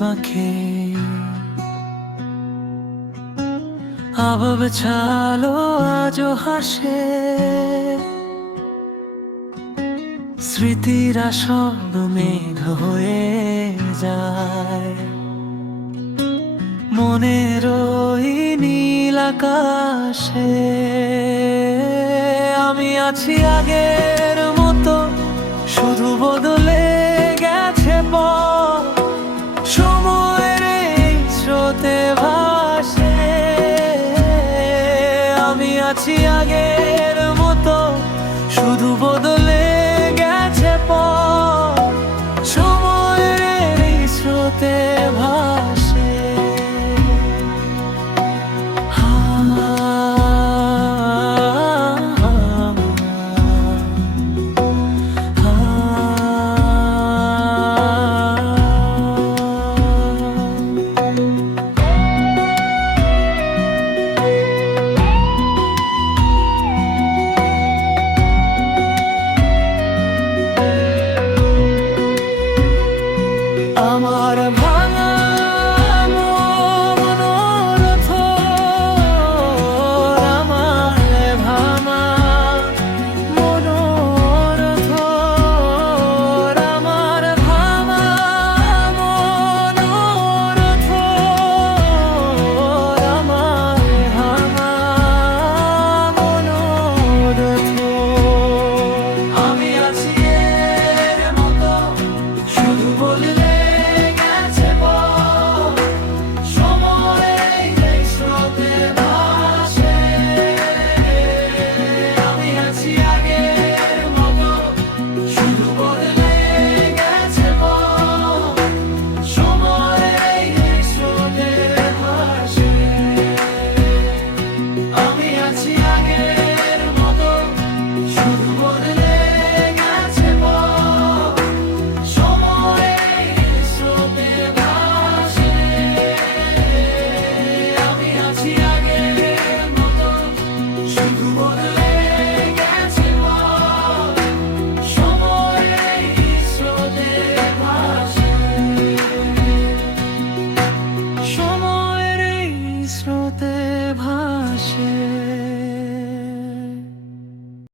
বাঁকে আবব ছালো আজও হাসে, স্মৃতিরা সব মেঘ হয়ে যায় মনের ওই নীল আকাশে। আমি আছি আগের মতো, শুধু বদলে গেছে পথ, সময়ের এই স্রোতে ভাসে। আমি আছি আগের মতো, শুধু বদলে গেছে পথ, সময়ের এই স্রোতে ভাসে। আমার